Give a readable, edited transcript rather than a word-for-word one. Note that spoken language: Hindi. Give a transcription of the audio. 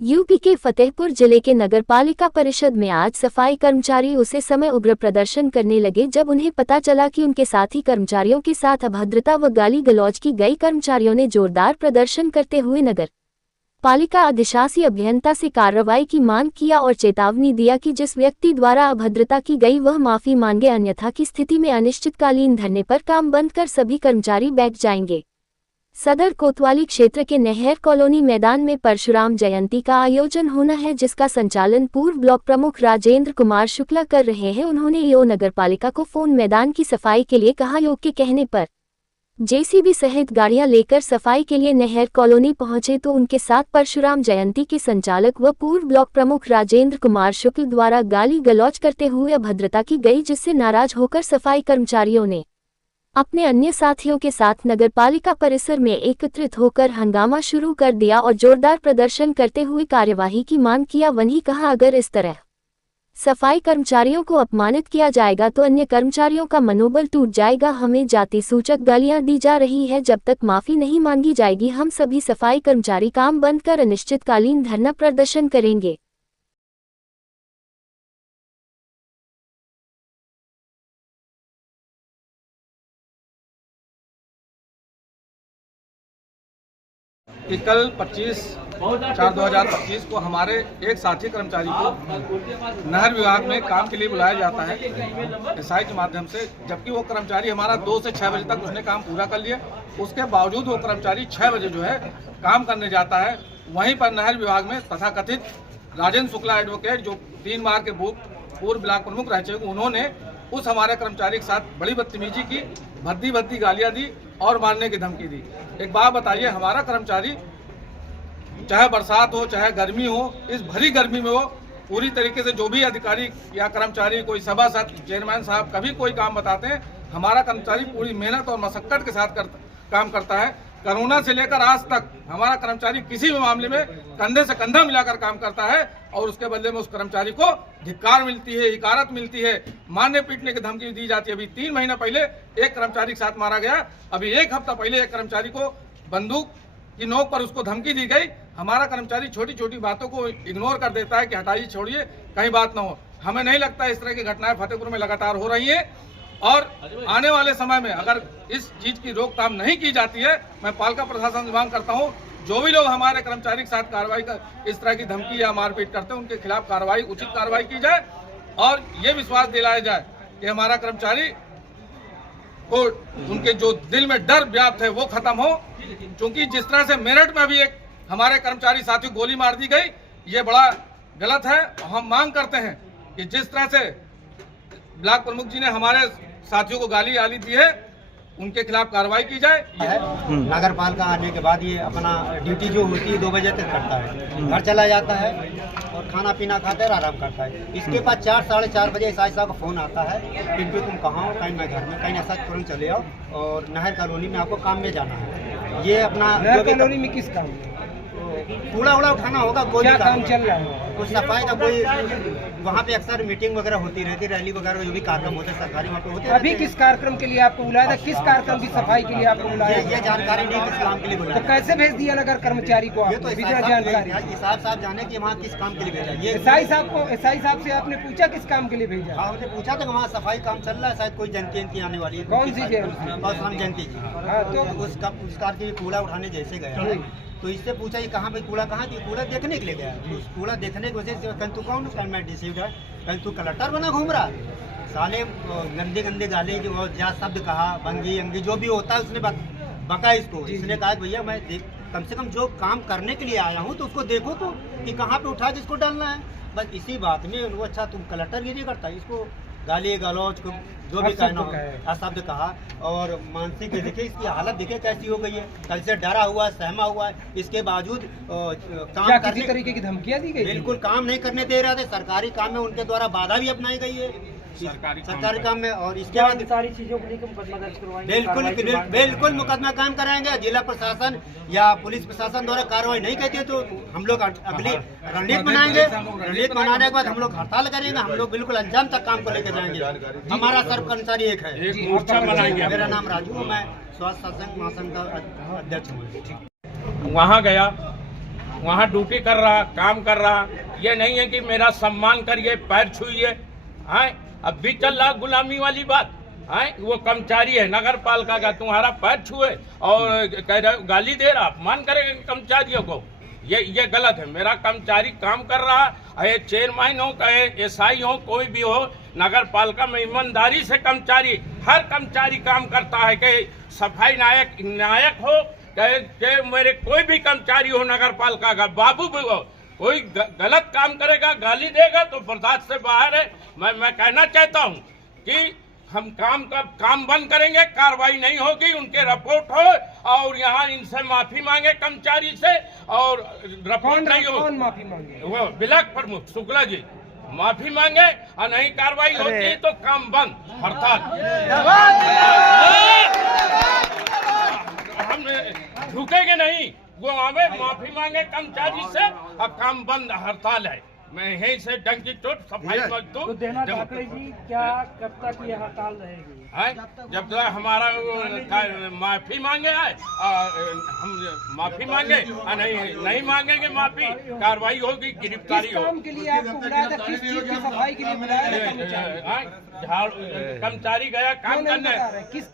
यूपी के फतेहपुर जिले के नगर पालिका परिषद में आज सफाई कर्मचारी उसी समय उग्र प्रदर्शन करने लगे जब उन्हें पता चला कि उनके साथी कर्मचारियों के साथ अभद्रता व गाली गलौज की गई। कर्मचारियों ने जोरदार प्रदर्शन करते हुए नगर पालिका अधिशासी अभियंता से कार्रवाई की मांग किया और चेतावनी दिया कि जिस व्यक्ति द्वारा अभद्रता की गई वह माफी मांगे, अन्यथा की स्थिति में अनिश्चितकालीन धरने पर काम बंद कर सभी कर्मचारी बैठ जाएंगे। सदर कोतवाली क्षेत्र के नहर कॉलोनी मैदान में परशुराम जयंती का आयोजन होना है, जिसका संचालन पूर्व ब्लॉक प्रमुख राजेंद्र कुमार शुक्ला कर रहे हैं। उन्होंने ईओ नगर पालिका को फोन मैदान की सफाई के लिए कहा। योग के कहने पर जेसीबी सहित गाड़ियां लेकर सफाई के लिए नहर कॉलोनी पहुंचे तो उनके साथ परशुराम जयंती के संचालक व पूर्व ब्लॉक प्रमुख राजेंद्र कुमार शुक्ल द्वारा गाली गलौज करते हुए अभद्रता की गई, जिससे नाराज होकर सफाई कर्मचारियों ने अपने अन्य साथियों के साथ नगरपालिका परिसर में एकत्रित होकर हंगामा शुरू कर दिया और जोरदार प्रदर्शन करते हुए कार्यवाही की मांग किया। वहीं कहा, अगर इस तरह सफाई कर्मचारियों को अपमानित किया जाएगा तो अन्य कर्मचारियों का मनोबल टूट जाएगा। हमें जाति सूचक गालियां दी जा रही है, जब तक माफी नहीं मांगी जाएगी हम सभी सफाई कर्मचारी काम बंद कर अनिश्चितकालीन धरना प्रदर्शन करेंगे। कि कल 25/4/2025 को हमारे एक साथी कर्मचारी को नहर विभाग में काम के लिए बुलाया जाता है एसआई के माध्यम से, जबकि वो कर्मचारी हमारा 2 से 6 बजे तक उसने काम पूरा कर लिया। उसके बावजूद वो कर्मचारी 6 बजे जो है काम करने जाता है। वहीं पर नहर विभाग में तथाकथित राजेंद्र शुक्ला एडवोकेट, जो 3 बार के पूर्व ब्लॉक प्रमुख रह चुके, उन्होंने उस हमारे कर्मचारी के साथ बड़ी बदतमीजी की, भद्दी गालियां दी और मारने की धमकी दी। एक बात बताइए, हमारा कर्मचारी चाहे बरसात हो चाहे गर्मी हो, इस भरी गर्मी में वो पूरी तरीके से जो भी अधिकारी या कर्मचारी, कोई सभासद, चेयरमैन साहब कभी कोई काम बताते हैं, हमारा कर्मचारी पूरी मेहनत और मशक्कत के साथ काम करता है। कोरोना से लेकर आज तक हमारा कर्मचारी किसी भी मामले में कंधे से कंधा मिलाकर काम करता है और उसके बदले में उस कर्मचारी को धिक्कार मिलती है, हिकारत मिलती है, मारने पीटने की धमकी दी जाती है। अभी 3 महीना पहले एक कर्मचारी के साथ मारा गया, अभी 1 हफ्ता पहले एक कर्मचारी को बंदूक की नोक पर उसको धमकी दी गई। हमारा कर्मचारी छोटी छोटी बातों को इग्नोर कर देता है कि हटाइए, छोड़िए, कहीं बात ना हो। हमें नहीं लगता इस तरह की घटनाएं फतेहपुर में लगातार हो रही है और आने वाले समय में अगर इस चीज की रोकथाम नहीं की जाती है, मैं पालिका प्रशासन से मांग करता हूं, जो भी लोग हमारे कर्मचारी के साथ कार्रवाई कर इस तरह की धमकी या मारपीट करते हैं, उनके खिलाफ कार्रवाई, उचित कार्रवाई की जाए और ये विश्वास दिलाया जाए कि हमारा कर्मचारी को उनके जो दिल में डर व्याप्त है वो खत्म हो। क्योंकि जिस तरह से मेरठ में अभी एक हमारे कर्मचारी साथी गोली मार दी गई, ये बड़ा गलत है। हम मांग करते हैं कि जिस तरह से ब्लॉक प्रमुख जी ने हमारे साथियों को गाली दी है, उनके खिलाफ कार्रवाई की जाए। नगर पालिका आने के बाद ये अपना ड्यूटी जो होती है 2 बजे तक करता है, घर चला जाता है और खाना पीना खाता है, आराम करता है। इसके बाद 4 साढ़े 4 बजे एसआई साहब का फोन आता है, पिंटू तुम कहाँ हो? कहीं मैं घर में, कहीं ऐसा तुरंत चले आओ और नहर कॉलोनी में आपको काम में जाना है। ये अपना नहर कॉलोनी में किस काम में? कूड़ा उठाना होगा, कोई क्या काम चल रहा है? कुछ सफाई का, कोई वहाँ पे अक्सर मीटिंग वगैरह होती रहती, रैली वगैरह जो भी कार्यक्रम होते हैं सरकारी वहाँ पे होते हैं। अभी किस कार्यक्रम के लिए आपको बुलाया था? किस कार्यक्रम की सफाई के लिए आपको बुलाया? ये जानकारी नहीं किस काम के लिए बुलाया। तो कैसे भेज दिया नगर कर्मचारी को? ये तो बिना जानकारी साहब जाने कि वहाँ किस काम के लिए भेजा। ये एसआई साहब से आपने पूछा किस काम के लिए भेजा? हाँ, हमने पूछा था वहाँ सफाई काम चल रहा है, शायद कोई जयंती आने वाली है। कौन सी जयंती? परशुराम जयंती। हाँ, तो उस कार के कूड़ा उठाने जैसे गया तो इससे पूछा ये कहाँ पे कूड़ा, कहाँ? कूड़ा देखने के लिए गया। उस कूड़ा देखने की वजह से कहीं तू कौन मैं डिसीव्ड है, कहीं तू कलेक्टर बना घूम रहा, साले गंदे गाली जो जा शब्द कहा, बंगी अंगी जो भी होता है उसने बका इसको। इसने कहा भैया मैं कम से कम जो काम करने के लिए आया हूँ तो उसको देखो तो कि कहाँ पे उठा जिसको डालना है। बस इसी बात में वो, अच्छा तुम कलेक्टरगिरी करता है, इसको गाली गलौज को जो भी कहना हो अशब्द कहा। और मानसिक देखिए इसकी हालत देखिए कैसी हो गई है, कल से डरा हुआ है, सहमा हुआ है, इसके बावजूद काम किसी तरीके की धमकियां दी गई? बिल्कुल काम नहीं करने दे रहे थे। सरकारी काम में उनके द्वारा बाधा भी अपनाई गई है सरकारी काम में। और इसके बाद सारी चीजों को लेकर मुकदमा दर्ज करवाएंगे। बिल्कुल मुकदमा कायम कराएंगे। जिला प्रशासन या पुलिस प्रशासन द्वारा कार्रवाई नहीं करती है तो हम लोग अगली रणनीति बनाएंगे। रणनीति बनाने के बाद हम लोग हड़ताल करेंगे। हम लोग बिल्कुल अंजाम तक काम को लेकर जाएंगे। हमारा सर्व कर्मचारी एक है। मेरा नाम राजू, मैं स्वास्थ्य सत्संग महासंघ का अध्यक्ष हूँ। वहाँ गया वहाँ ड्यूटी कर रहा, काम कर रहा। ये नहीं है कि मेरा सम्मान करिए, पैर छुइए। हैं, अब भी चल रहा गुलामी वाली बात। हैं, वो कर्मचारी है नगर पालिका का, तुम्हारा पैर छुए और कह रहे गाली दे रहा, अपमान करेगा कर्मचारियों को। ये गलत है। मेरा कर्मचारी काम कर रहा है, चेयरमैन हो, चाहे एसआई हो, कोई भी हो, नगर पालिका में ईमानदारी से कर्मचारी, हर कर्मचारी काम करता है। कि सफाई नायक हो, चाहे मेरे कोई भी कर्मचारी हो नगर पालिका का, बाबू भी हो, कोई गलत काम करेगा, गाली देगा तो बर्दाश्त से बाहर है। मैं कहना चाहता हूँ कि हम काम बंद करेंगे, कार्रवाई नहीं होगी, उनके रिपोर्ट हो और यहाँ इनसे माफी मांगे कर्मचारी से, और रिपोर्ट नहीं हो। कौन माफी मांगे? वो ब्लॉक प्रमुख शुक्ला जी माफी मांगे, और नहीं कार्रवाई होती तो काम बंद, हड़ताल। हम झुकेंगे नहीं, वो हमें माफी मांगे कर्मचारी से और काम बंद, हड़ताल है। मैं यहीं से डंकी चोट सफाई मजदूर। तो देना ठाकरे जी, क्या कब तक ये हड़ताल रहेगी? जब तक हमारा माफी मांगे है, हम माफी मांगे, नहीं मांगेंगे माफी, कार्रवाई होगी, गिरफ्तारी होगी। काम के लिए आपको बुलाया था, किस चीज की सफाई के लिए बुलाया था? कर्मचारी गया काम करने। किस